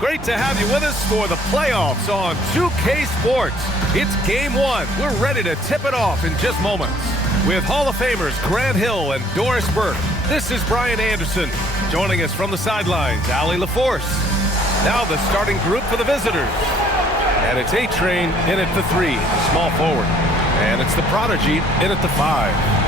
Great to have you with us for the playoffs on 2K Sports. It's game one. We're ready to tip it off in just moments. With Hall of Famers Grant Hill and Doris Burke, this is Brian Anderson. Joining us from the sidelines, Allie LaForce. Now the starting group for the visitors. And it's A-Train in at the 3, small forward. And it's the Prodigy in at the 5.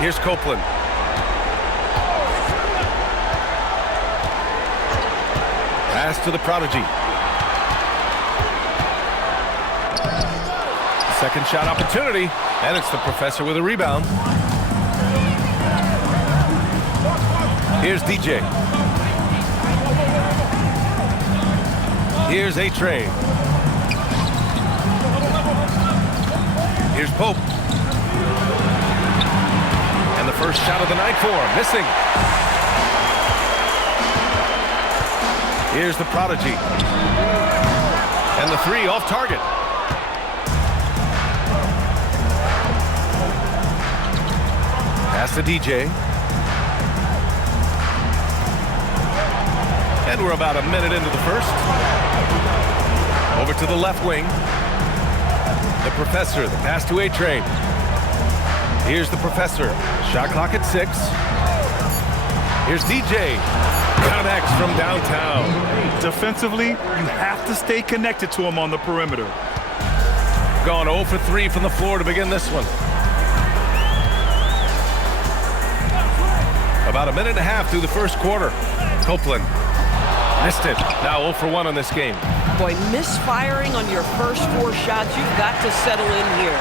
Here's Copeland. Pass to the Prodigy. Second shot opportunity, and it's the Professor with a rebound. Here's DJ. Here's A-Train. Here's Pope. And the first shot of the night for him, missing. Here's the Prodigy. And the 3 off target. Pass to DJ. And we're about a minute into the first. Over to the left wing. The Professor, the pass to A-Train. Here's the Professor. Shot clock at 6. Here's DJ. Connects from downtown. Defensively, you have to stay connected to him on the perimeter. Gone 0 for 3 from the floor to begin this one. About a minute and a half through the first quarter. Copeland missed it. Now 0 for 1 on this game. Boy, misfiring on your first 4 shots, you've got to settle in here.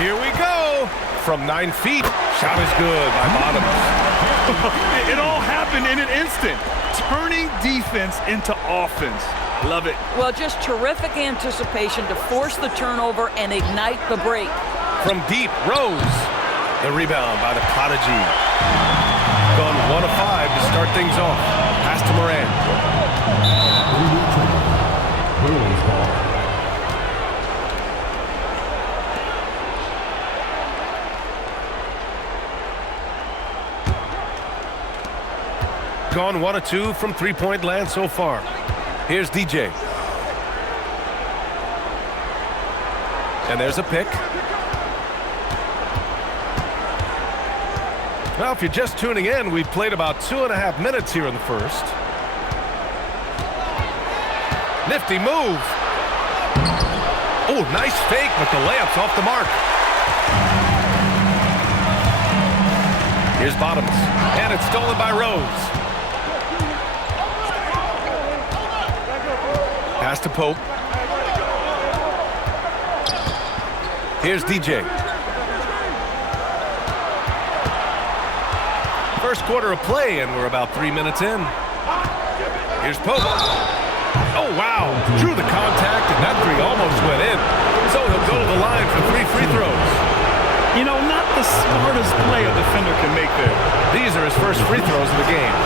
Here we go. From 9 feet. Shot is good by Bottoms. It all happened in an instant. Turning defense into offense. Love it. Well, just terrific anticipation to force the turnover and ignite the break. From deep, Rose. The rebound by the Prodigy. Gone 1 of 5 to start things off. Pass to Moran. Gone 1 of 2 from three-point land so far. Here's DJ. And there's a pick. Well, if you're just tuning in, we've played about 2.5 minutes here in the first. Nifty move. Oh, nice fake, but the layup's off the mark. Here's Bottoms, and it's stolen by Rose. Pass to Pope. Here's DJ. First quarter of play, and we're about 3 minutes in. Here's Pope. Oh, wow. Drew the contact, and that 3 almost went in. So he'll go to the line for 3 free throws. You know, not the smartest play a defender can make there. These are his first free throws of the game.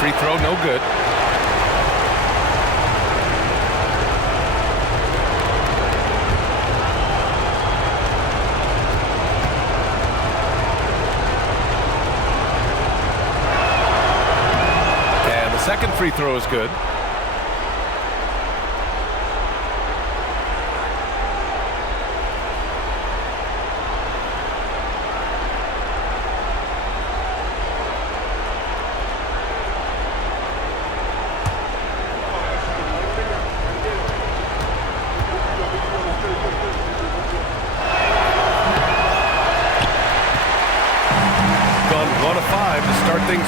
Free throw, no good. And the second free throw is good.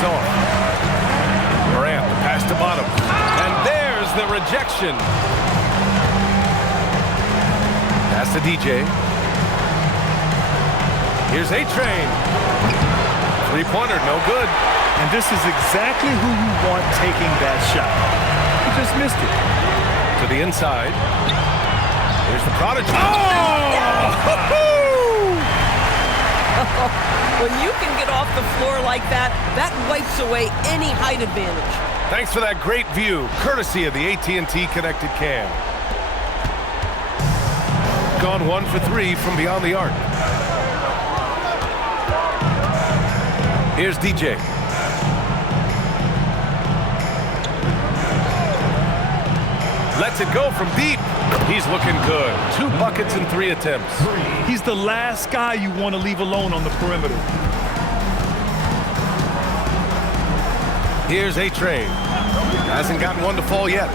off. Morant, the pass to bottom. And there's the rejection. Pass to DJ. Here's A-Train. Three-pointer, no good. And this is exactly who you want taking that shot. He just missed it. To the inside. Here's the prodigy. Oh! When you can get off the floor like that, that wipes away any height advantage. Thanks for that great view, courtesy of the AT&T Connected Cam. Gone 1 for 3 from beyond the arc. Here's DJ. Lets it go from deep. He's looking good. 2 buckets in 3 attempts. He's the last guy you want to leave alone on the perimeter. Here's A-Train. Hasn't gotten one to fall yet.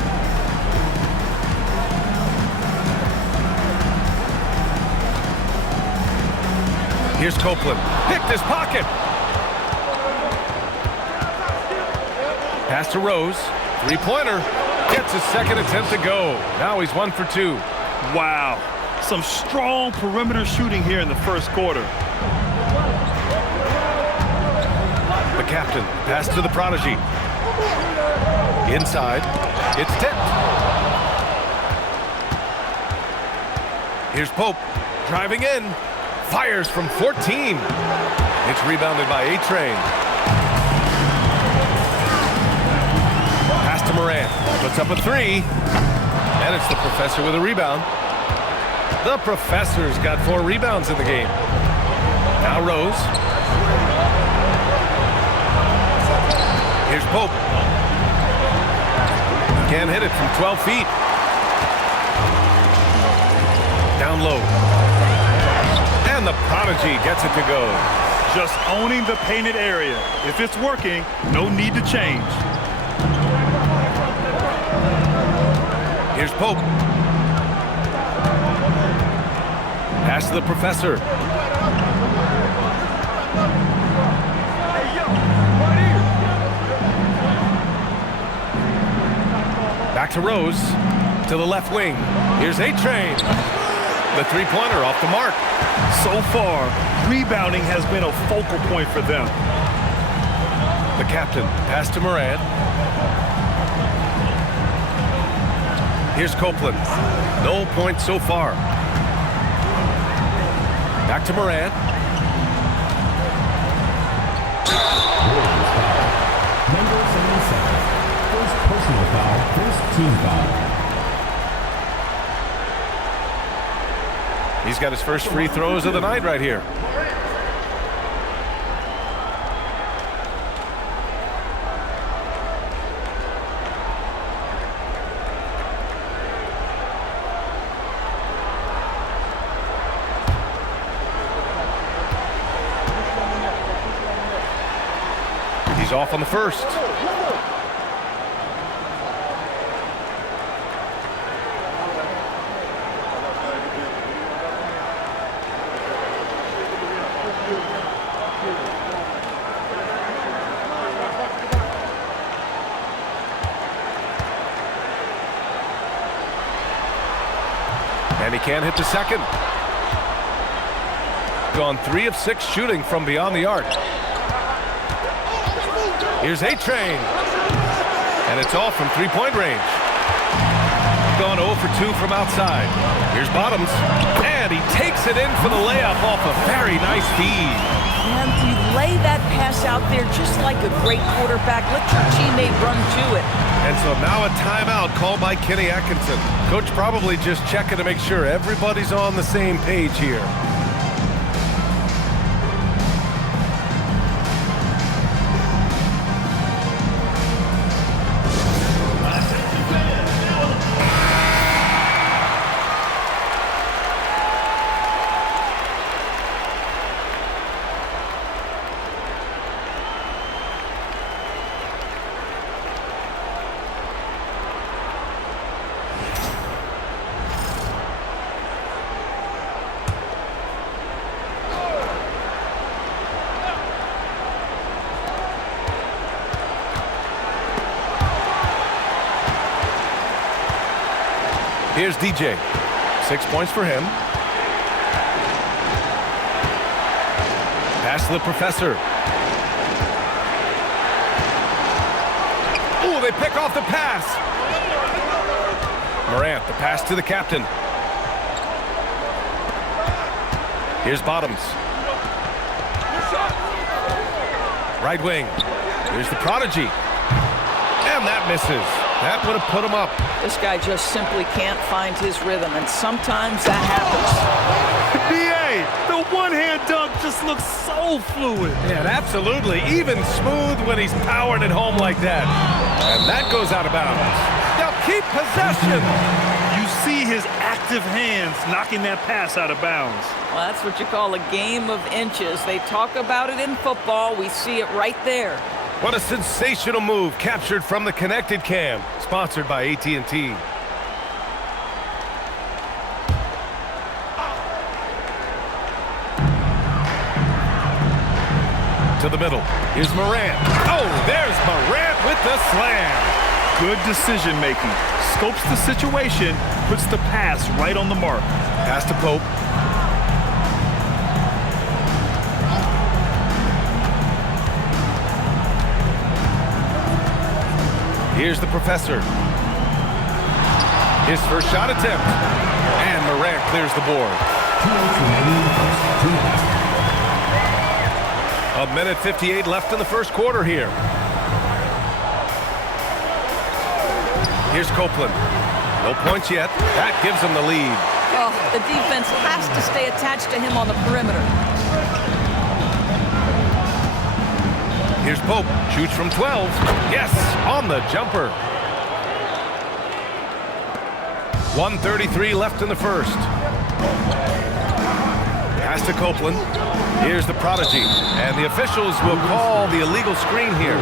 Here's Copeland. Picked his pocket. Pass to Rose. Three-pointer. Gets his second attempt to go. Now he's 1 for 2. Wow. Some strong perimeter shooting here in the first quarter. The captain. Pass to the prodigy. Inside. It's tipped. Here's Pope. Driving in. Fires from 14. It's rebounded by A-Train. Pass to Morant. Puts up a 3. And it's the professor with a rebound. The professor's got 4 rebounds in the game. Now Rose. Here's Pope. Can't hit it from 12 feet. Down low. And the prodigy gets it to go. Just owning the painted area. If it's working, no need to change. Here's Pope. Pass to the professor. Back to Rose. To the left wing. Here's A-Train. The three-pointer off the mark. So far, rebounding has been a focal point for them. The captain. Pass to Morant. Here's Copeland. No points so far. Back to Morant. Number 77. First personal foul, first team foul. He's got his first free throws of the night right here. He's off on the first. And he can't hit the second. Gone 3 of 6 shooting from beyond the arc. Here's A-Train. And it's all from three-point range. Gone 0 for 2 from outside. Here's Bottoms. And he takes it in for the layup off a very nice feed. And you lay that pass out there just like a great quarterback. Let your teammate run to it. And so now a timeout called by Kenny Atkinson. Coach probably just checking to make sure everybody's on the same page here. Here's DJ. 6 points for him. Pass to the professor. Ooh, they pick off the pass. Morant, the pass to the captain. Here's Bottoms. Right wing. Here's the prodigy. And that misses. That would have put him up. This guy just simply can't find his rhythm, and sometimes that happens. BA, the one-hand dunk just looks so fluid. Yeah, absolutely. Even smooth when he's powering it home like that. And that goes out of bounds. Now keep possession. You see his active hands knocking that pass out of bounds. Well, that's what you call a game of inches. They talk about it in football. We see it right there. What a sensational move captured from the Connected Cam, sponsored by AT&T. To the middle. Here's Morant. Oh, there's Morant with the slam. Good decision making. Scopes the situation, puts the pass right on the mark. Pass to Pope. Here's the professor. His first shot attempt. And Morant clears the board. 1:58 left in the first quarter here. Here's Copeland. No points yet. That gives him the lead. Oh, the defense has to stay attached to him on the perimeter. Here's Pope. Shoots from 12. Yes, on the jumper. 1:33 left in the first. Pass to Copeland. Here's the prodigy. And the officials will call the illegal screen here.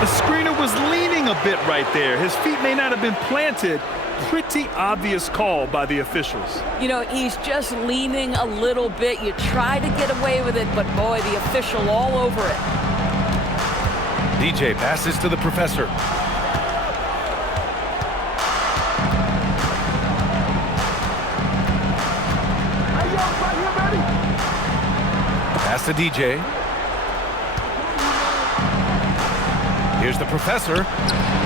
The screener was leaning a bit right there. His feet may not have been planted. Pretty obvious call by the officials. You know, he's just leaning a little bit. You try to get away with it, but boy, the official all over it. DJ passes to the professor. Pass to DJ. Here's the professor.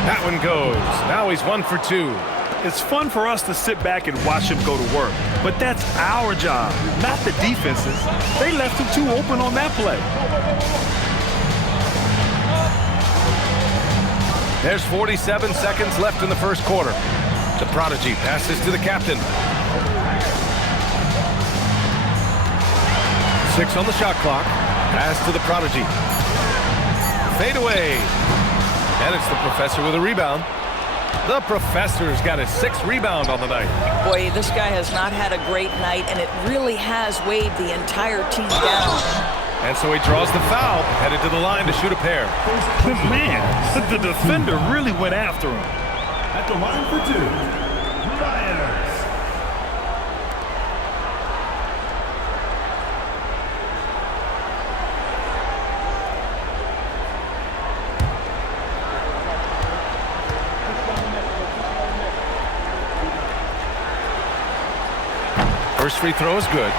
That one goes. Now he's 1 for 2. It's fun for us to sit back and watch him go to work, but that's our job, not the defense's. They left him too open on that play. There's 47 seconds left in the first quarter. The prodigy passes to the captain. 6 on the shot clock. Pass to the prodigy. Fade away. And it's the professor with a rebound. The professor's got his 6th rebound on the night. Boy, this guy has not had a great night, and it really has weighed the entire team down. And so he draws the foul, headed to the line to shoot a pair. Man, the defender really went after him. At the line for 2, Myers. First free throw is good.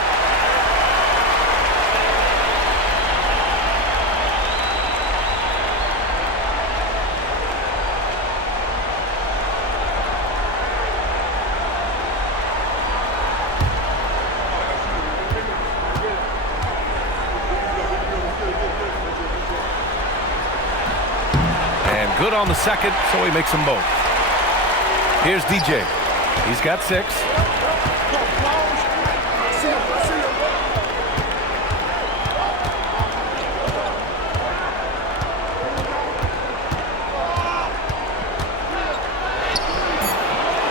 And good on the second, so he makes them both. Here's DJ. He's got 6.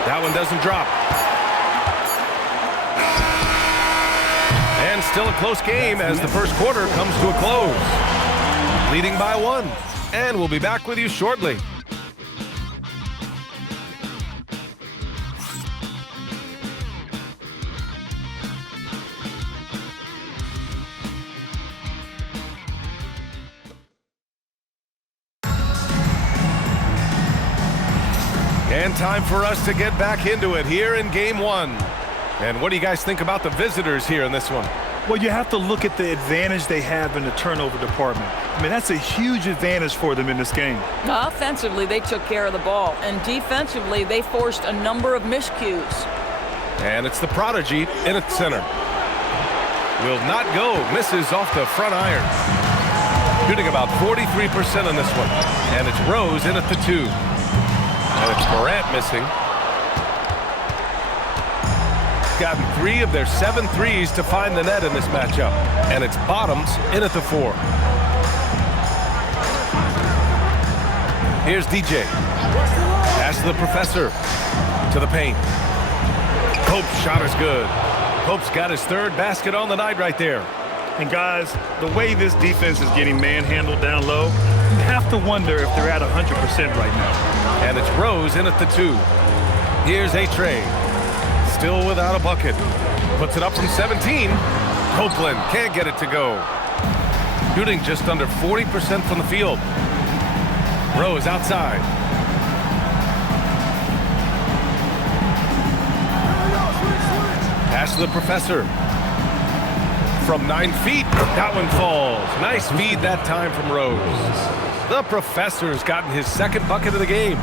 That one doesn't drop. And still a close game as the first quarter comes to a close. Leading by 1. And we'll be back with you shortly. And time for us to get back into it here in game one. And what do you guys think about the visitors here in this one? Well, you have to look at the advantage they have in the turnover department. I mean, that's a huge advantage for them in this game. Offensively, they took care of the ball. And defensively, they forced a number of miscues. And it's the prodigy in its center. Will not go. Misses off the front iron. Shooting about 43% on this one. And it's Rose in at the 2. And it's Morant missing. Gotten 3 of their 7 threes to find the net in this matchup. And it's Bottoms in at the 4. Here's DJ. Pass to the Professor. To the paint. Pope's shot is good. Pope's got his 3rd basket on the night right there. And guys, the way this defense is getting manhandled down low, you have to wonder if they're at 100% right now. And it's Rose in at the 2. Here's A-Trey. Still without a bucket. Puts it up from 17. Copeland can't get it to go. Shooting just under 40% from the field. Rose outside. Pass to the Professor. From 9 feet, that one falls. Nice feed that time from Rose. The Professor's gotten his 2nd bucket of the game.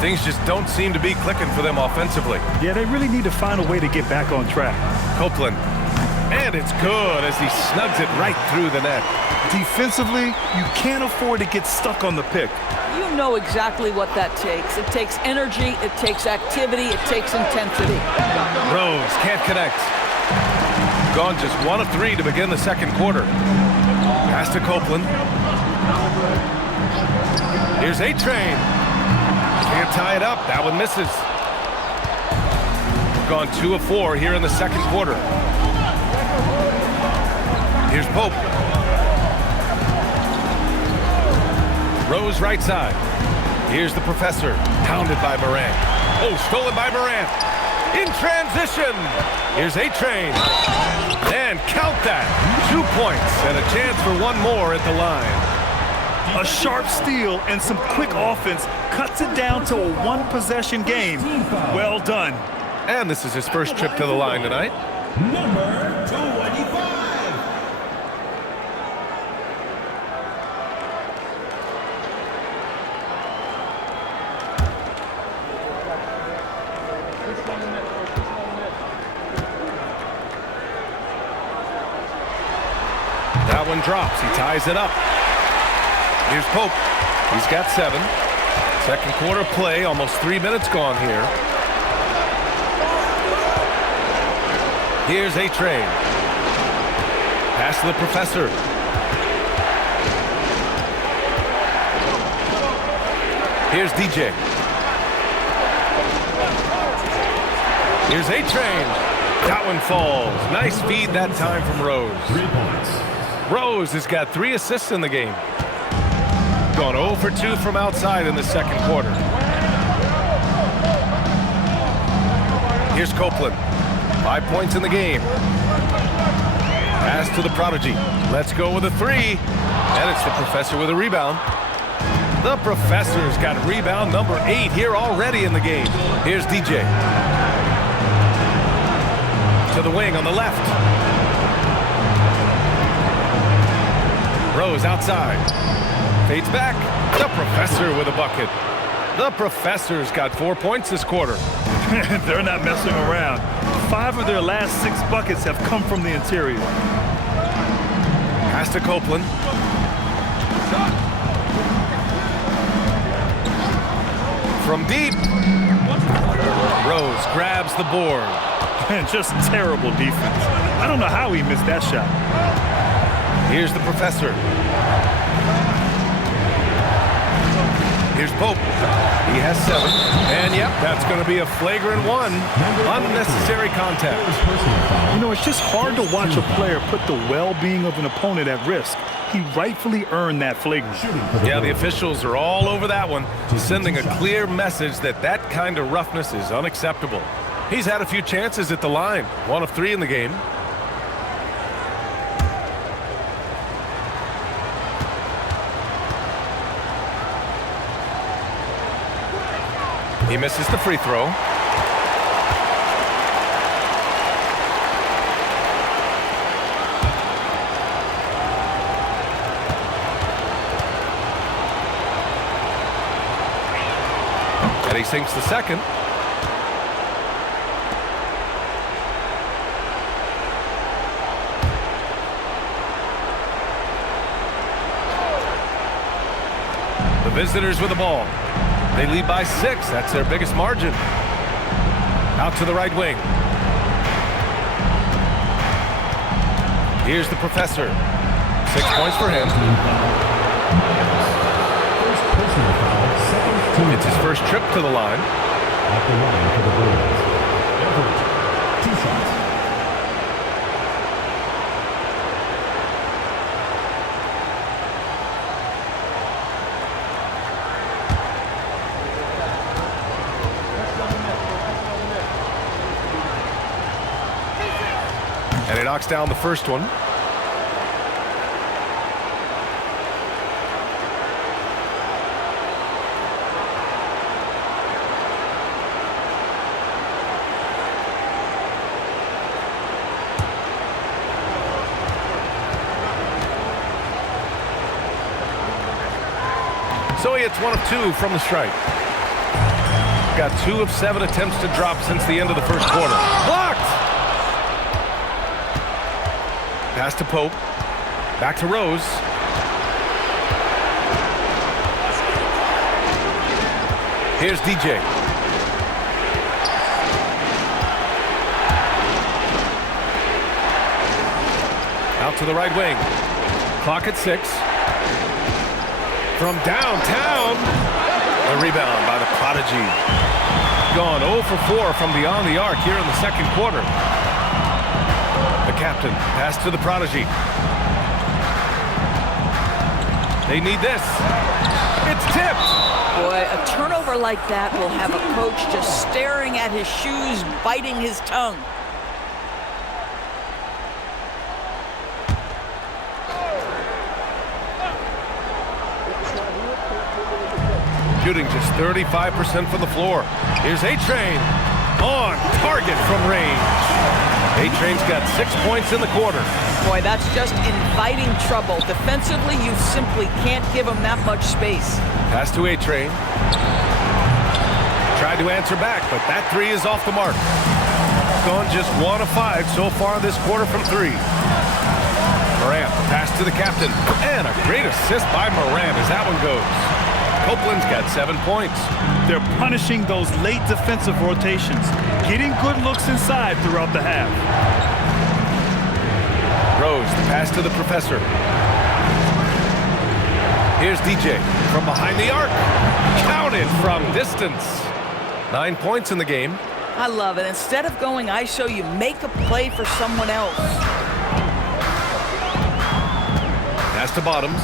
Things just don't seem to be clicking for them offensively. Yeah, they really need to find a way to get back on track. Copeland. And it's good as he snugs it right through the net. Defensively, you can't afford to get stuck on the pick. You know exactly what that takes. It takes energy, it takes activity, it takes intensity. Rose can't connect. Gone just 1 of 3 to begin the 2nd quarter. Pass to Copeland. Here's A-Train. Can't tie it up. That one misses. Gone 2 of 4 here in the 2nd quarter. Here's Pope. Rose right side. Here's the Professor. Pounded by Morant. Oh, stolen by Morant. In transition. Here's A-Train. And count that. 2 points and a chance for 1 more at the line. A sharp steal and some quick offense cuts it down to a 1-possession game. Well done. And this is his first trip to the line tonight. Number 25. That one drops. He ties it up. Here's Pope. He's got 7. 2nd quarter play. Almost 3 minutes gone here. Here's A-Train. Pass to the Professor. Here's DJ. Here's A-Train. That one falls. Nice feed that time from Rose. 3 points. Rose has got 3 assists in the game. Gone 0 for 2 from outside in the 2nd quarter. Here's Copeland. 5 points in the game. Pass to the prodigy. Let's go with a 3. And it's the Professor with a rebound. The Professor's got rebound number 8 here already in the game. Here's DJ. To the wing on the left. Rose outside. Fades back. The Professor with a bucket. The Professor's got 4 points this quarter. They're not messing around. 5 of their last 6 buckets have come from the interior. Pass to Copeland. From deep. Rose grabs the board. And just terrible defense. I don't know how he missed that shot. Here's the Professor. Here's Pope. He has 7. And yep, that's going to be a flagrant 1. Unnecessary contact. You know, it's just hard to watch a player put the well-being of an opponent at risk. He rightfully earned that flagrant. Yeah, the officials are all over that one, sending a clear message that that kind of roughness is unacceptable. He's had a few chances at the line. 1 of 3 in the game. He misses the free throw. And he sinks the second. The visitors with the ball. They lead by 6. That's their biggest margin. Out to the right wing. Here's the professor. 6 points for him. First personal foul, second team It's his first trip to the line. at the line for the Bulls. Everett, 2 shots. And he knocks down the first one. So he hits 1 of 2 from the stripe. Got 2 of 7 attempts to drop since the end of the first quarter. Blocked! Pass to Pope. Back to Rose. Here's DJ. Out to the right wing. Clock at 6. From downtown. A rebound by the Prodigy. Gone 0 for 4 from beyond the arc here in the second quarter. The captain, pass to the Prodigy. They need this. It's tipped. Boy, a turnover like that will have a coach just staring at his shoes, biting his tongue. Shooting just 35% from the floor. Here's A-Train on target from range. A-Train's got 6 points in the quarter. Boy, that's just inviting trouble. Defensively, you simply can't give him that much space. Pass to A-Train. Tried to answer back, but that 3 is off the mark. Gone just 1 of 5 so far this quarter from 3. Morant, pass to the captain. And a great assist by Morant as that one goes. Copeland's got 7 points. They're punishing those late defensive rotations, getting good looks inside throughout the half. Rose, the pass to the professor. Here's DJ from behind the arc. Counted from distance. 9 points in the game. I love it. Instead of going ISO, you make a play for someone else. Pass to Bottoms.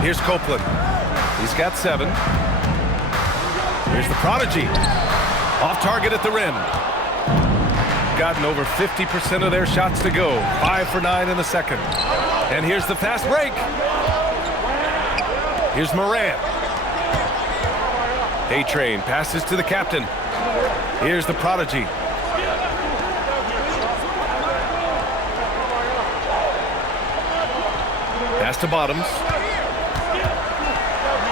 Here's Copeland. He's got 7. Here's the Prodigy. Off target at the rim. Gotten over 50% of their shots to go. 5 for 9 in the second. And here's the fast break. Here's Morant. A-Train passes to the captain. Here's the Prodigy. Pass to Bottoms.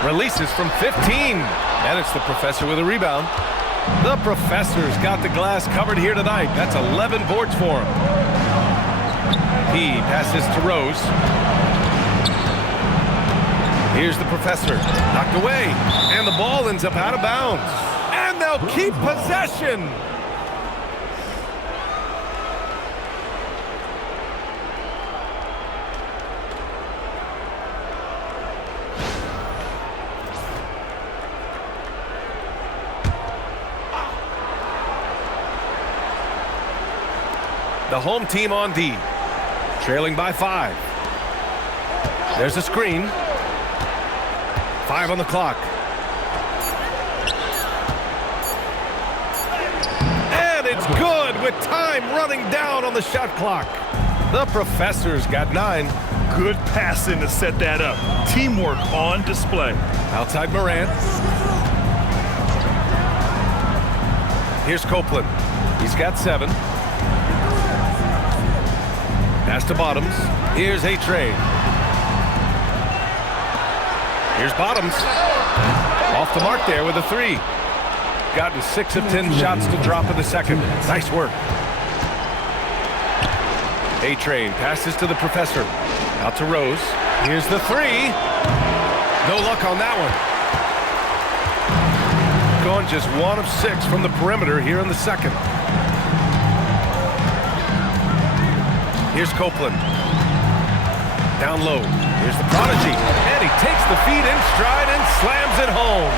Releases from 15. And it's the professor with a rebound. The professor's got the glass covered here tonight. That's 11 boards for him. He passes to Rose. Here's the professor. Knocked away. And the ball ends up out of bounds. And they'll keep possession. The home team on D, trailing by 5. There's a screen. 5 on the clock. And it's good with time running down on the shot clock. The professor's got 9. Good passing to set that up. Teamwork on display. Outside Morant. Here's Copeland. He's got 7. Pass to Bottoms. Here's A-Train. Here's Bottoms. Off the mark there with a 3. Gotten 6 of 10 shots to drop in the second. Nice work. A-Train passes to the Professor. Out to Rose. Here's the 3. No luck on that one. Gone just 1 of 6 from the perimeter here in the second. Here's Copeland. Down low. Here's the Prodigy. And he takes the feed in stride and slams it home.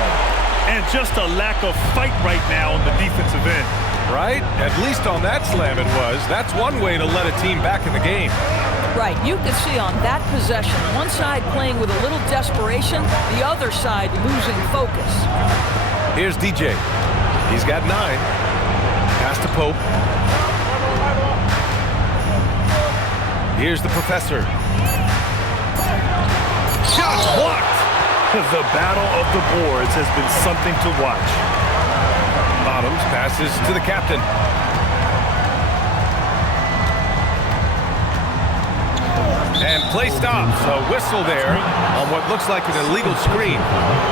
And just a lack of fight right now on the defensive end. Right? At least on that slam it was. That's one way to let a team back in the game. Right, you can see on that possession, one side playing with a little desperation, the other side losing focus. Here's DJ. He's got 9. Pass to Pope. Here's the Professor. Shot blocked! The battle of the boards has been something to watch. Bottoms passes to the captain. And play stops. A whistle there on what looks like an illegal screen.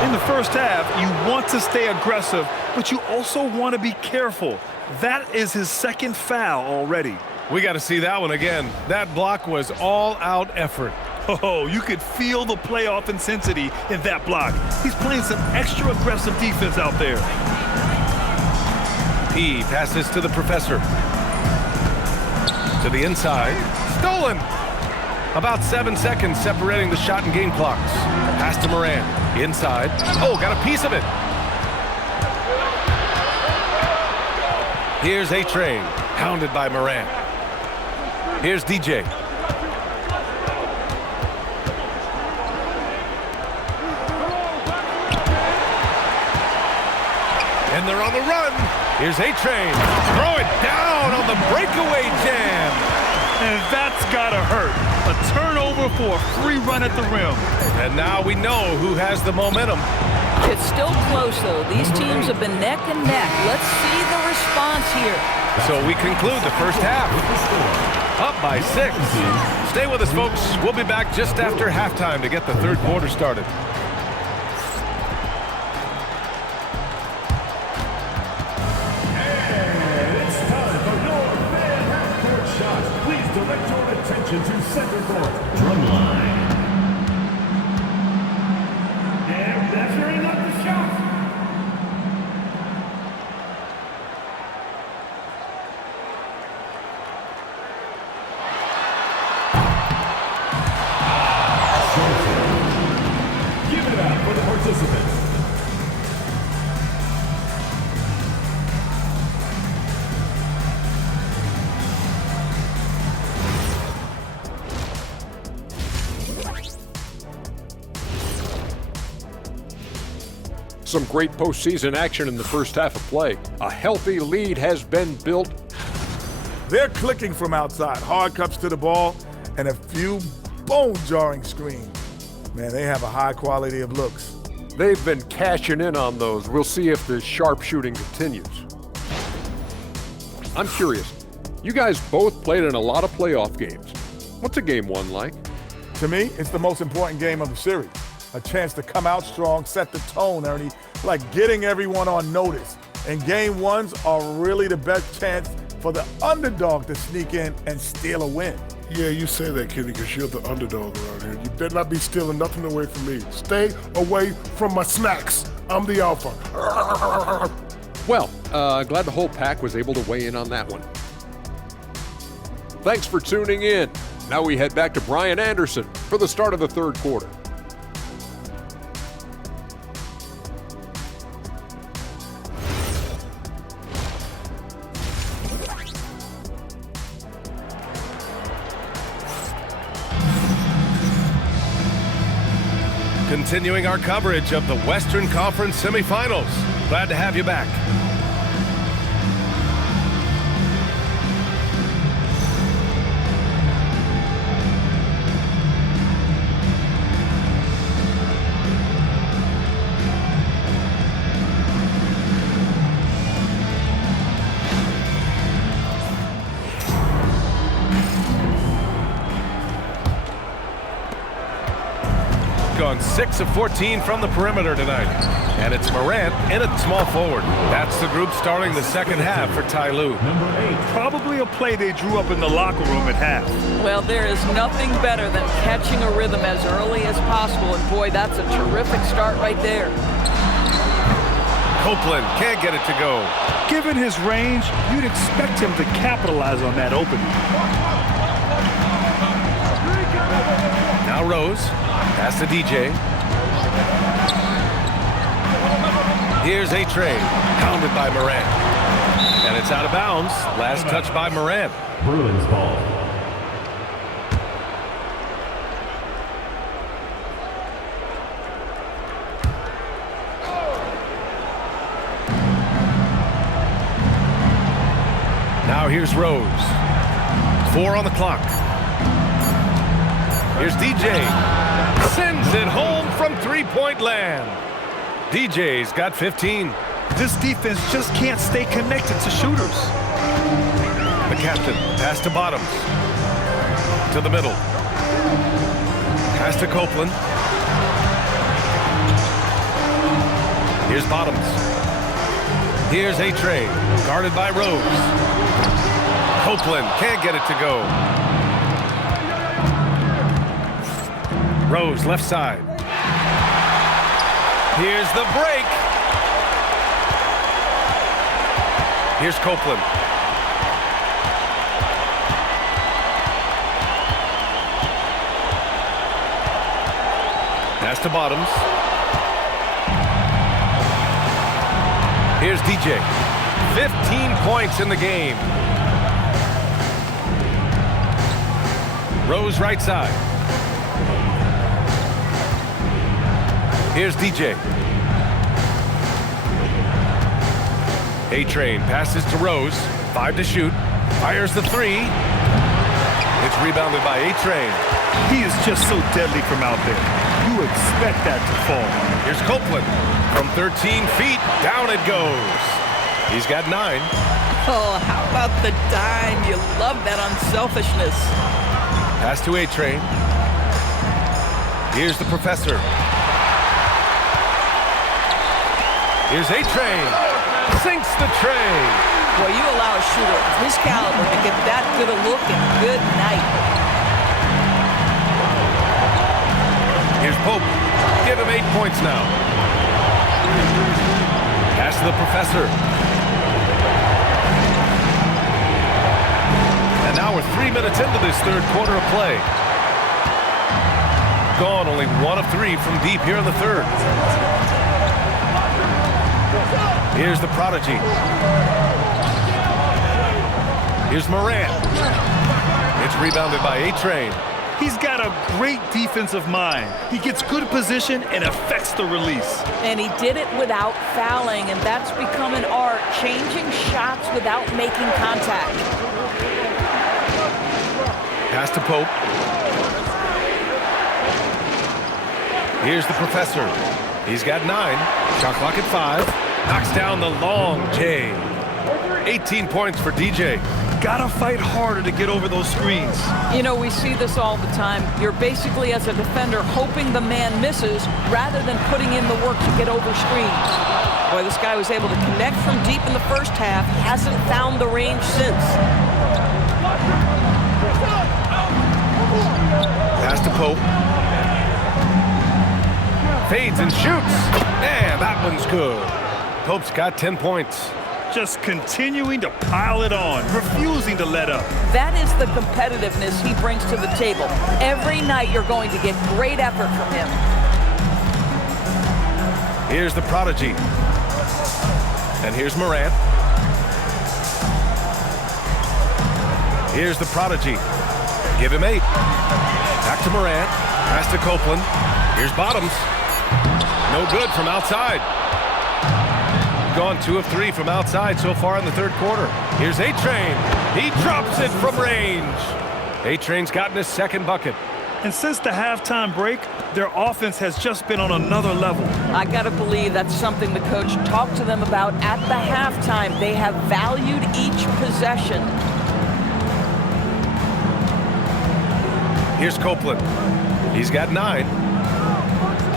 In the first half, you want to stay aggressive, but you also want to be careful. That is his second foul already. We got to see that one again. That block was all-out effort. Oh, you could feel the playoff intensity in that block. He's playing some extra aggressive defense out there. P passes to the Professor. To the inside. Stolen! About 7 seconds separating the shot and game clocks. Pass to Moran. Inside. Oh, got a piece of it. Here's A-Train. Hounded by Moran. Here's DJ. And they're on the run. Here's A-Train. Throw it down on the breakaway jam. And that's gotta hurt. A turnover for a free run at the rim. And now we know who has the momentum. It's still close, though. These teams have been neck and neck. Let's see the response here. So we conclude the first half. Up by 6. Stay with us, folks. We'll be back just after halftime to get the third quarter started. And it's time for your fan half-court shots. Please direct your attention to center court. Drumline. And measuring up the shot. Give it up for the participants. Some great postseason action in the first half of play. A healthy lead has been built. They're clicking from outside, hard cuts to the ball, and a few bone-jarring screens. Man, they have a high quality of looks. They've been cashing in on those. We'll see if the sharp shooting continues. I'm curious. You guys both played in a lot of playoff games. What's a game 1 like? To me, it's the most important game of the series. A chance to come out strong, set the tone, Ernie, like getting everyone on notice. And game 1s are really the best chance for the underdog to sneak in and steal a win. Yeah, you say that, Kenny, because you're the underdog around here. You better not be stealing nothing away from me. Stay away from my snacks. I'm the alpha. Well, glad the whole pack was able to weigh in on that one. Thanks for tuning in. Now we head back to Brian Anderson for the start of the third quarter. Continuing our coverage of the Western Conference semifinals. Glad to have you back. on 6 of 14 from the perimeter tonight. And it's Morant in at small forward. That's the group starting the second half for Ty Lue. Probably a play they drew up in the locker room at half. Well, there is nothing better than catching a rhythm as early as possible, and boy, that's a terrific start right there. Copeland can't get it to go. Given his range, you'd expect him to capitalize on that opening. Now Rose, pass to DJ. Here's A-Train, pounded by Morant. And it's out of bounds. Last touch by Morant. Bruins ball. Now here's Rose. 4 on the clock. Here's DJ. Sends it home from three-point land. DJ's got 15. This defense just can't stay connected to shooters. The captain, pass to Bottoms. To the middle. Pass to Copeland. Here's Bottoms. Here's A-Train, guarded by Rose. Copeland can't get it to go. Rose, left side. Here's the break. Here's Copeland. Pass to Bottoms. Here's DJ. 15 points in the game. Rose right side. Here's DJ. A-Train passes to Rose. 5 to shoot. Fires the 3. It's rebounded by A-Train. He is just so deadly from out there. You expect that to fall. Here's Copeland. From 13 feet, down it goes. He's got 9. Oh, how about the dime? You love that unselfishness. Pass to A-Train. Here's the professor. Here's A-Train. Sinks the tray. Boy, you allow a shooter of his caliber to get that good a look, and good night. Here's Pope. Give him 8 points now. Pass to the professor. And now we're 3 minutes into this third quarter of play. Gone only 1 of 3 from deep here in the third. Here's the prodigy. Here's Morant. It's rebounded by A-Train. He's got a great defensive mind. He gets good position and affects the release. And he did it without fouling, and that's become an art, changing shots without making contact. Pass to Pope. Here's the professor. He's got 9. Shot clock at 5. Knocks down the long J. 18 points for DJ. Gotta fight harder to get over those screens. You know, we see this all the time. You're basically, as a defender, hoping the man misses rather than putting in the work to get over screens. Boy, this guy was able to connect from deep in the first half. He hasn't found the range since. Pass to Pope. Fades and shoots. And that one's good. Pope's got 10 points. Just continuing to pile it on, refusing to let up. That is the competitiveness he brings to the table. Every night you're going to get great effort from him. Here's the prodigy. And here's Morant. Here's the prodigy. Give him 8. Back to Morant. Pass to Copeland. Here's Bottoms. No good from outside. Gone 2 of 3 from outside so far in the third quarter. Here's A-Train. He drops it from range. A-Train's gotten his second bucket. And since the halftime break, their offense has just been on another level. I gotta believe that's something the coach talked to them about at the halftime. They have valued each possession. Here's Copeland. He's got 9.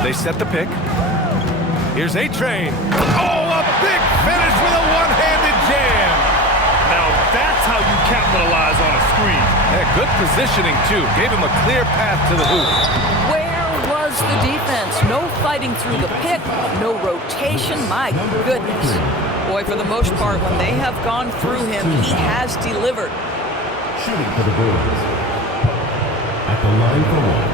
They set the pick. Here's A-Train. Oh, a big finish with a one-handed jam. Now that's how you capitalize on a screen. Yeah, good positioning, too. Gave him a clear path to the hoop. Where was the defense? No fighting through the pick, no rotation. My goodness. Boy, for the most part, when they have gone through him, he has delivered. Shooting for the Bulls. At the line for one.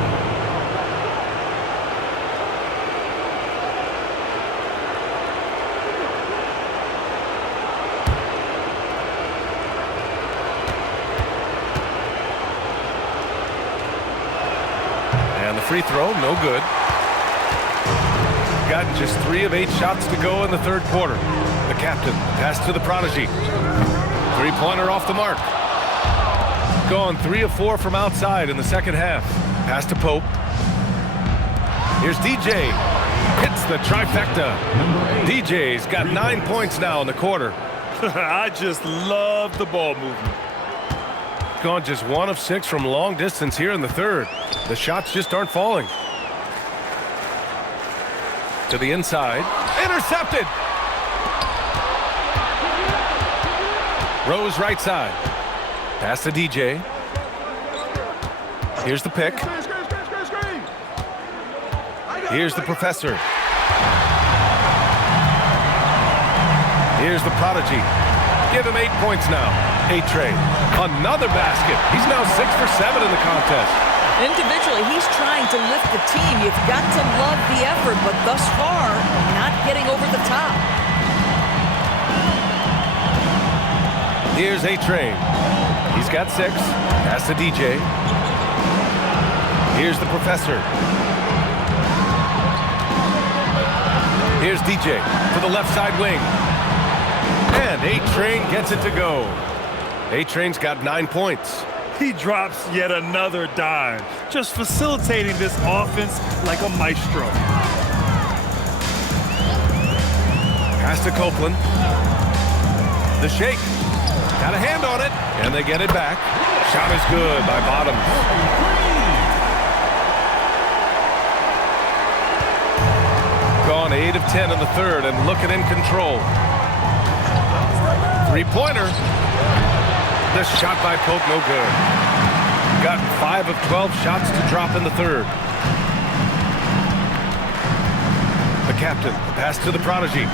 Free throw, no good. Gotten just 3 of 8 shots to go in the third quarter. The captain, pass to the prodigy. Three-pointer off the mark. Gone 3 of 4 from outside in the second half. Pass to Pope. Here's DJ. Hits the trifecta. DJ's got 9 points now in the quarter. I just love the ball movement. Gone just 1 of 6 from long distance here in the third. The shots just aren't falling. To the inside. Intercepted! Rose right side. Pass to DJ. Here's the pick. Here's the professor. Here's the prodigy. Give him 8 points now. A-Train. Another basket. He's now 6 for 7 in the contest. Individually, he's trying to lift the team. You've got to love the effort, but thus far, not getting over the top. Here's A-Train. He's got 6. Pass to DJ. Here's the professor. Here's DJ for the left side wing. And A-Train gets it to go. A-Train's got 9 points. He drops yet another dime, just facilitating this offense like a maestro. Pass to Copeland. The shake. Got a hand on it, and they get it back. Shot is good by Bottoms. Gone 8 of 10 in the third and looking in control. Three-pointer. The shot by Pope, no good. Gotten 5 of 12 shots to drop in the third. The captain, the pass to the prodigy.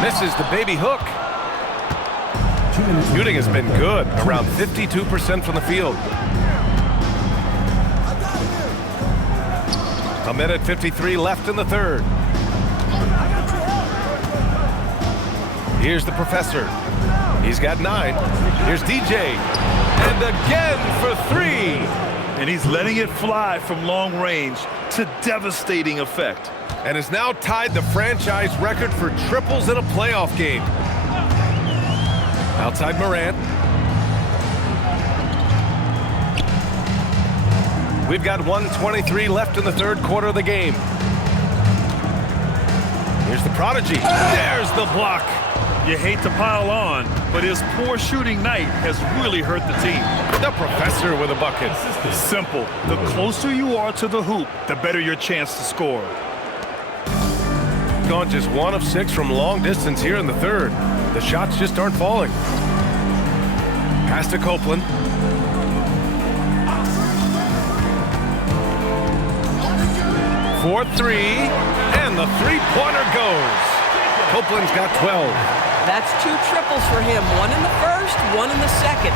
Misses the baby hook. Shooting has been good, around 52% from the field. A minute 53 left in the third. Here's the professor. He's got 9. Here's DJ. And again for 3. And he's letting it fly from long range to devastating effect. And has now tied the franchise record for triples in a playoff game. Outside Morant. We've got 1:23 left in the third quarter of the game. Here's the prodigy. There's the block. You hate to pile on, but his poor shooting night has really hurt the team. The professor with a bucket. Simple. The closer you are to the hoop, the better your chance to score. Gone just 1 of 6 from long distance here in the third. The shots just aren't falling. Pass to Copeland. For 3, and the three-pointer goes. Copeland's got 12. That's 2 triples for him. 1 in the first, 1 in the second.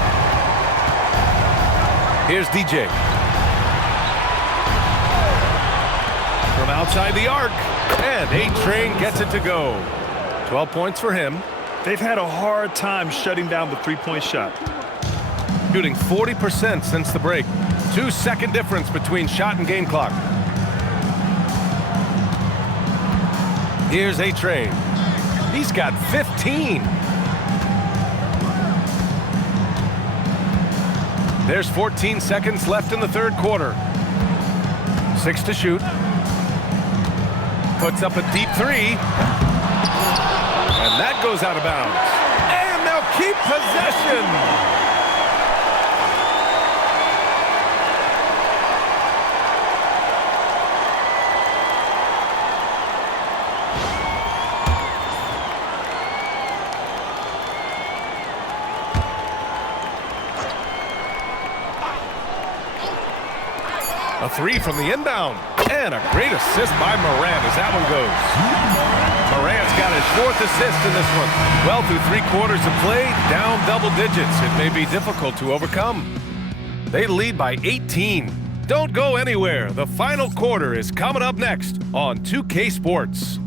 Here's DJ. From outside the arc, and A-Train gets it to go. 12 points for him. They've had a hard time shutting down the three-point shot. Shooting 40% since the break. 2-second difference between shot and game clock. Here's A-Train. He's got 15. There's 14 seconds left in the third quarter. 6 to shoot. Puts up a deep 3. And that goes out of bounds. And they'll keep possession. A three from the inbound. And a great assist by Morant as that one goes. Morant's got his 4th assist in this one. Well, through 3 quarters of play, down double digits. It may be difficult to overcome. They lead by 18. Don't go anywhere. The final quarter is coming up next on 2K Sports.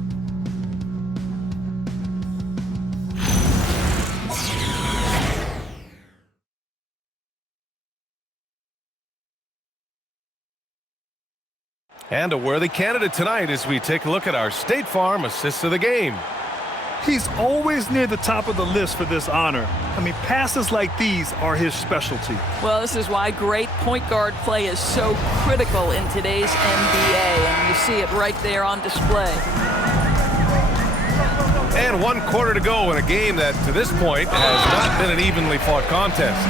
And a worthy candidate tonight as we take a look at our State Farm assists of the game. He's always near the top of the list for this honor. I mean, passes like these are his specialty. Well, this is why great point guard play is so critical in today's NBA, and you see it right there on display. And 1 quarter to go in a game that, to this point, has not been an evenly fought contest.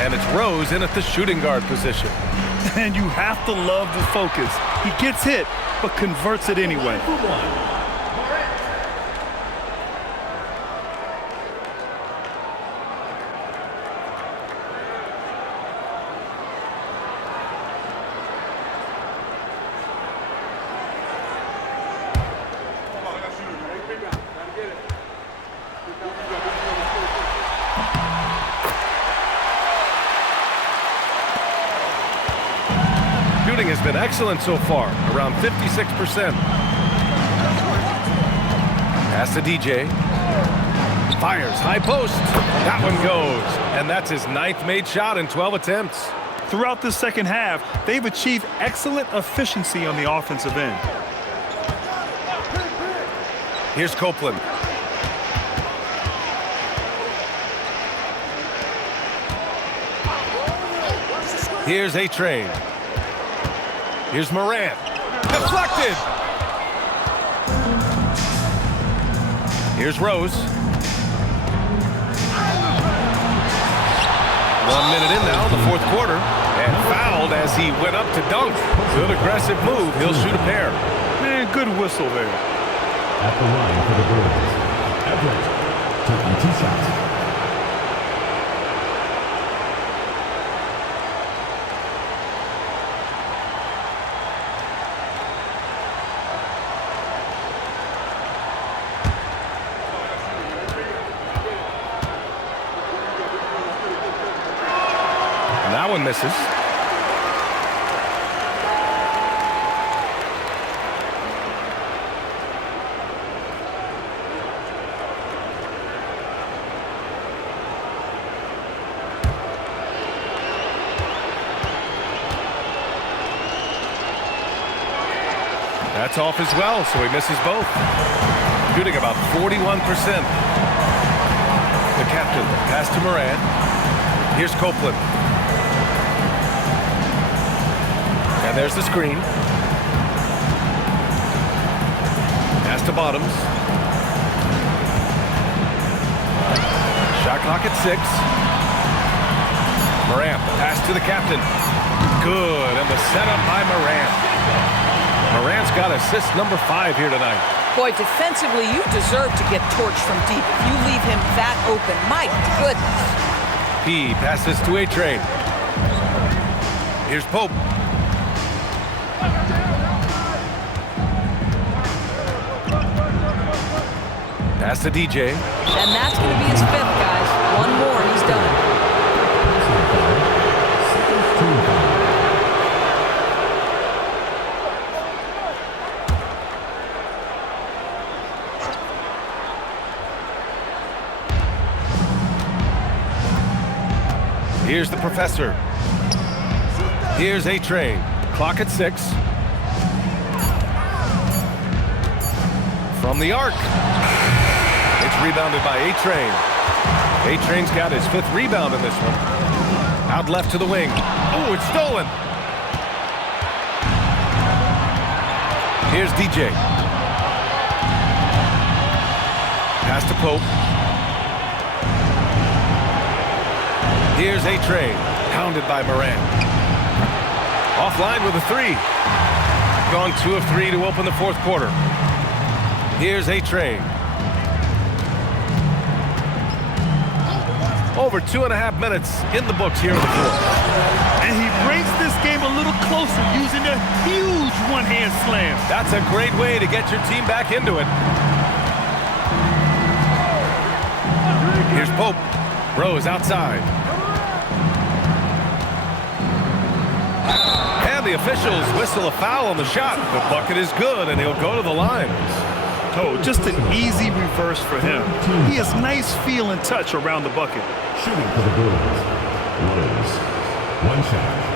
And it's Rose in at the shooting guard position. And you have to love the focus. He gets hit, but converts it anyway. Shooting has been excellent so far, around 56%. Pass to DJ. Fires, high post. That one goes. And that's his 9th made shot in 12 attempts. Throughout the second half, they've achieved excellent efficiency on the offensive end. Here's Copeland. Here's A-Train. Here's Morant. Deflected. Here's Rose. 1 minute in now, the 4th quarter. And fouled as he went up to dunk. Good aggressive move. He'll shoot a pair. Man, good whistle there. At the line for the Bulls, Everett taking 2 shots. That one misses. That's off as well, so he misses both. Shooting about 41%. The captain, pass to Morant. Here's Copeland. And there's the screen. Pass to Bottoms. Shot clock at 6. Morant, pass to the captain. Good, and the setup by Morant. Morant's got assist number 5 here tonight. Boy, defensively, you deserve to get torched from deep if you leave him that open. My goodness. P passes to A-Train. Here's Pope. Pass to DJ. And that's going to be his 5th, guys. 1 more, he's done. Here's the professor. Here's A-Train. Clock at 6. From the arc. It's rebounded by A-Train. A-Train's got his 5th rebound in this one. Out left to the wing. Oh, it's stolen. Here's DJ. Pass to Pope. Here's A-Train, pounded by Morant. Offline with a three. Gone 2 of 3 to open the fourth quarter. Here's A-Train. Over 2.5 minutes in the books here in the fourth. And he brings this game a little closer using a huge one-hand slam. That's a great way to get your team back into it. Here's Pope. Rose outside. And the officials whistle a foul on the shot. The bucket is good, and he'll go to the line. Oh, just an easy reverse for him. He has nice feel and touch around the bucket. Shooting for the Bulls. Rose. One shot.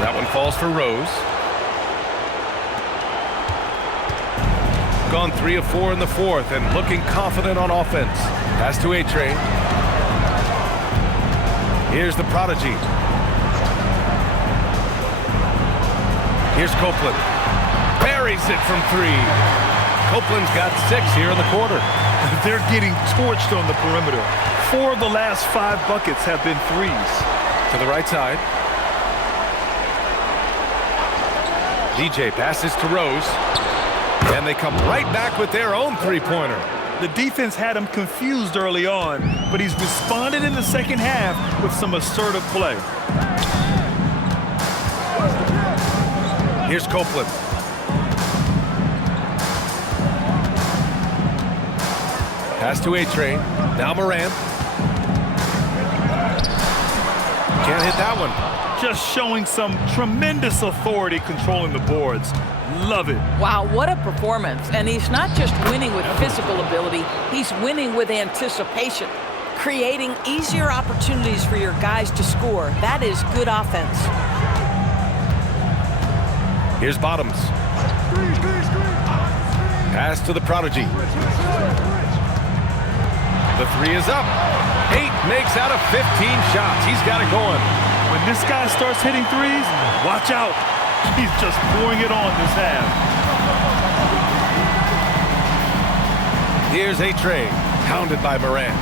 That one falls for Rose. Gone 3 of 4 in the fourth and looking confident on offense. Pass to A-Train. Here's the prodigy. Here's Copeland. Buries it from 3. Copeland's got 6 here in the quarter. They're getting torched on the perimeter. 4 of the last 5 buckets have been threes. To the right side. DJ passes to Rose. And they come right back with their own three-pointer. The defense had him confused early on, but he's responded in the second half with some assertive play. Here's Copeland. Pass to A-Train. Now Morant. Can't hit that one. Just showing some tremendous authority controlling the boards. Love it. Wow, what a performance. And he's not just winning with physical ability, he's winning with anticipation, creating easier opportunities for your guys to score. That is good offense. Here's Bottoms. Pass to the prodigy. The 3 is up. 8 makes out of 15 shots. He's got it going. When this guy starts hitting threes, watch out. He's just pouring it on this half. Here's A-Train, pounded by Morant.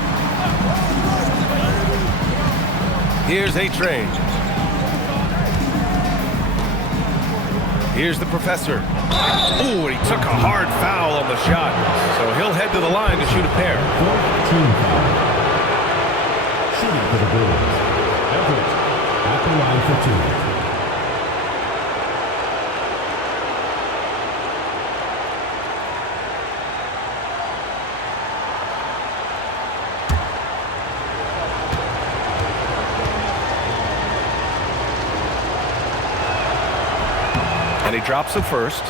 Here's A-Train. Here's the professor. Ooh, and he took a hard foul on the shot. So he'll head to the line to shoot a pair. 14 foul. Shooting for the Bulls. Everett at the line for 2. And he drops the first.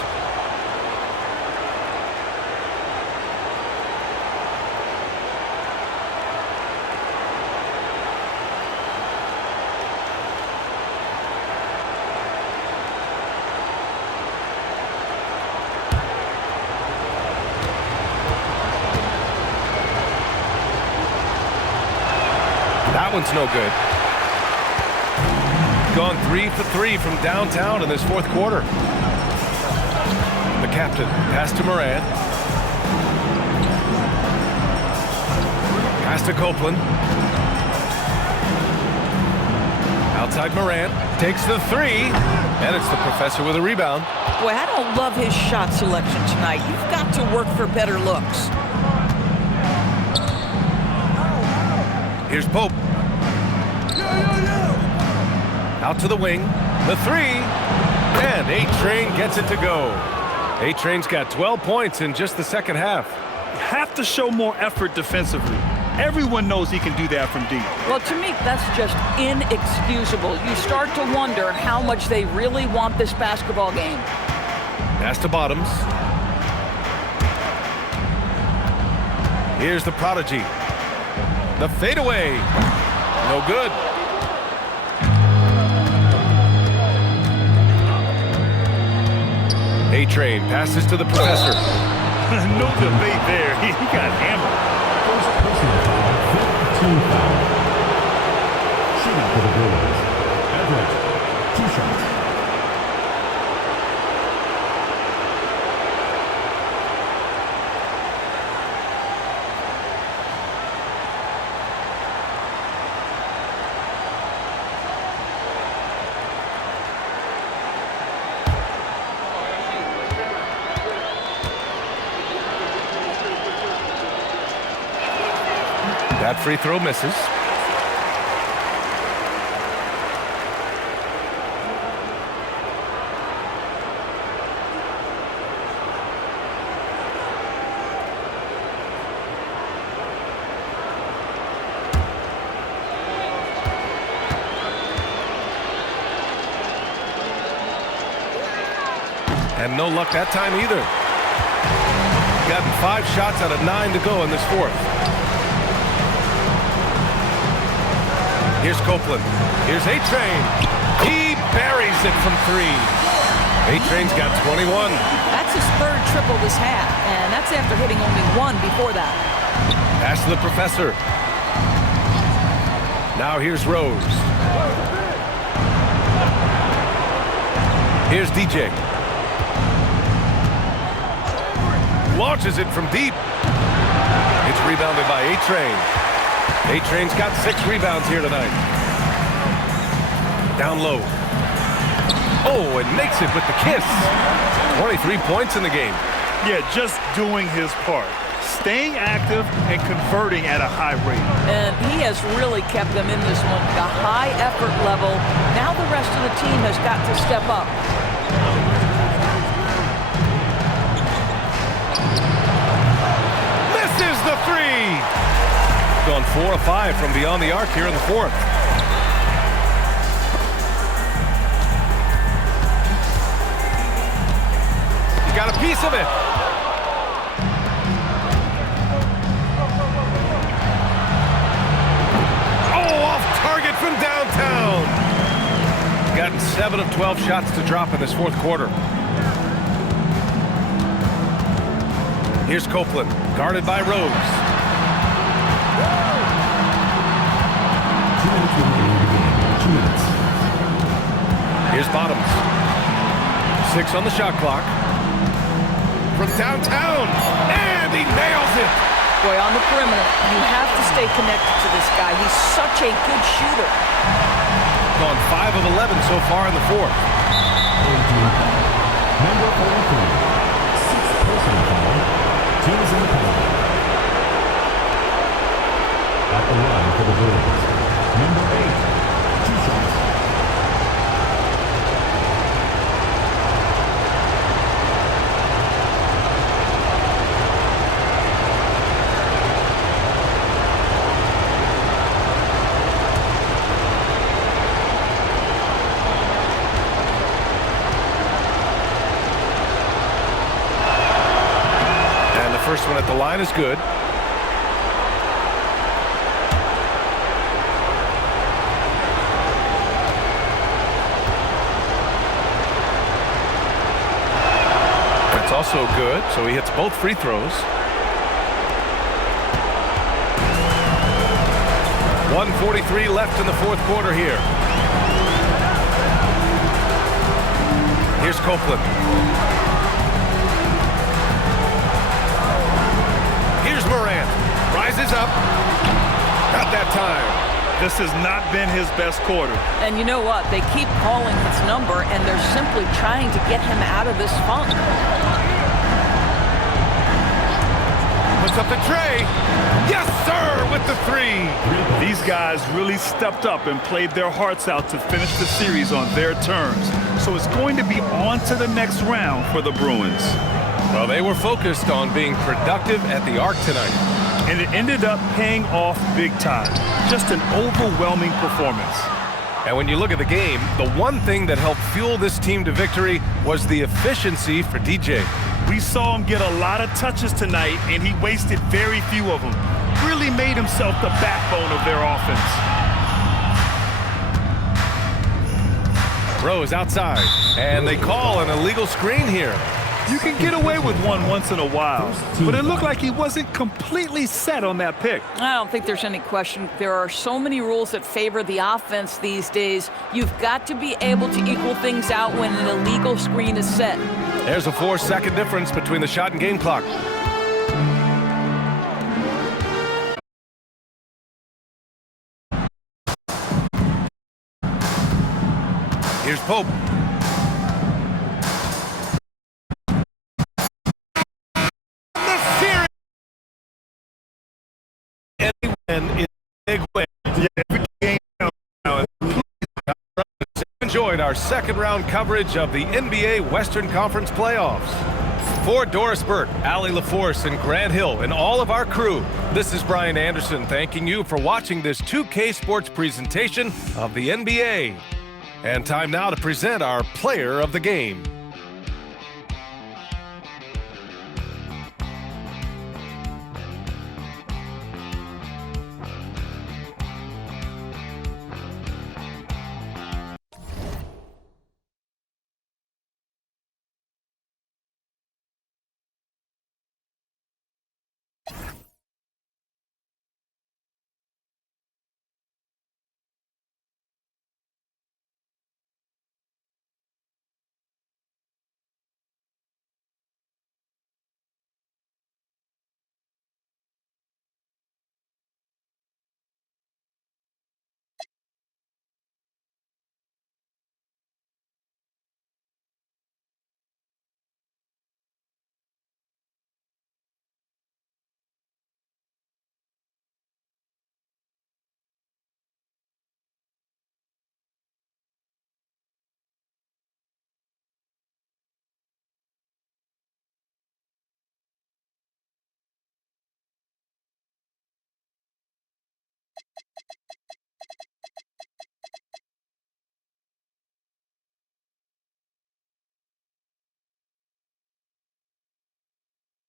That one's no good. Gone 3 for 3 from downtown in this fourth quarter. The captain, pass to Morant. Pass to Copeland. Outside Morant, takes the 3, and it's the professor with a rebound. Boy, I don't love his shot selection tonight. You've got to work for better looks. Here's Pope. Out to the wing, the 3, and A-Train gets it to go. A-Train's got 12 points in just the second half. You have to show more effort defensively. Everyone knows he can do that from deep. Well, to me, that's just inexcusable. You start to wonder how much they really want this basketball game. Pass to Bottoms. Here's the prodigy. The fadeaway. No good. A-Train passes to the professor. No debate there. He got hammered. Team foul. Shooting for the Bruins. Everett, 2 shots. That free throw misses. And no luck that time either. Gotten 5 shots out of 9 to go in this fourth. Here's Copeland. Here's A-Train. He buries it from 3. A-Train's got 21. That's his 3rd triple this half, and that's after hitting only 1 before that. Pass to the professor. Now here's Rose. Here's DJ. Launches it from deep. It's rebounded by A-Train. A-Train's got 6 rebounds here tonight. Down low. Oh, and makes it with the kiss. 23 points in the game. Yeah, just doing his part. Staying active and converting at a high rate. And he has really kept them in this one. A high effort level. Now the rest of the team has got to step up. Misses the 3. Gone 4 of 5 from beyond the arc here in the fourth. He got a piece of it. Oh, off target from downtown. Gotten 7 of 12 shots to drop in this fourth quarter. Here's Copeland, guarded by Rose. 2 minutes remaining in the game. 2 minutes. Here's Bottoms. 6 on the shot clock. From downtown, and he nails it. Boy, on the perimeter, you have to stay connected to this guy. He's such a good shooter. Gone 5 of 11 so far in the fourth. Number 43. 6th personal foul. Team is in the penalty. At the line for the Bruins. Number 8. 2 shots. And the first one at the line is good. Also good, so he hits both free throws. 1:43 left in the fourth quarter here. Here's Copeland. Here's Morant. Rises up. Got that time. This has not been his best quarter. And you know what? They keep calling his number, and they're simply trying to get him out of this funk. Puts up the tray. Yes, sir, with the 3. These guys really stepped up and played their hearts out to finish the series on their terms. So it's going to be on to the next round for the Bruins. Well, they were focused on being productive at the arc tonight. And it ended up paying off big time. Just an overwhelming performance. And when you look at the game, the one thing that helped fuel this team to victory was the efficiency for DJ. We saw him get a lot of touches tonight, and he wasted very few of them. Really made himself the backbone of their offense. Rose outside, and they call an illegal screen here. You can get away with one once in a while, but it looked like he wasn't completely set on that pick. I don't think there's any question. There are so many rules that favor the offense these days. You've got to be able to equal things out when an illegal screen is set. There's a 4-second difference between the shot and game clock. Here's Pope. The series. And he win is a big win. Enjoyed our second-round coverage of the NBA Western Conference playoffs. For Doris Burke, Allie LaForce, and Grant Hill, and all of our crew, this is Brian Anderson thanking you for watching this 2K Sports presentation of the NBA. And time now to present our player of the game.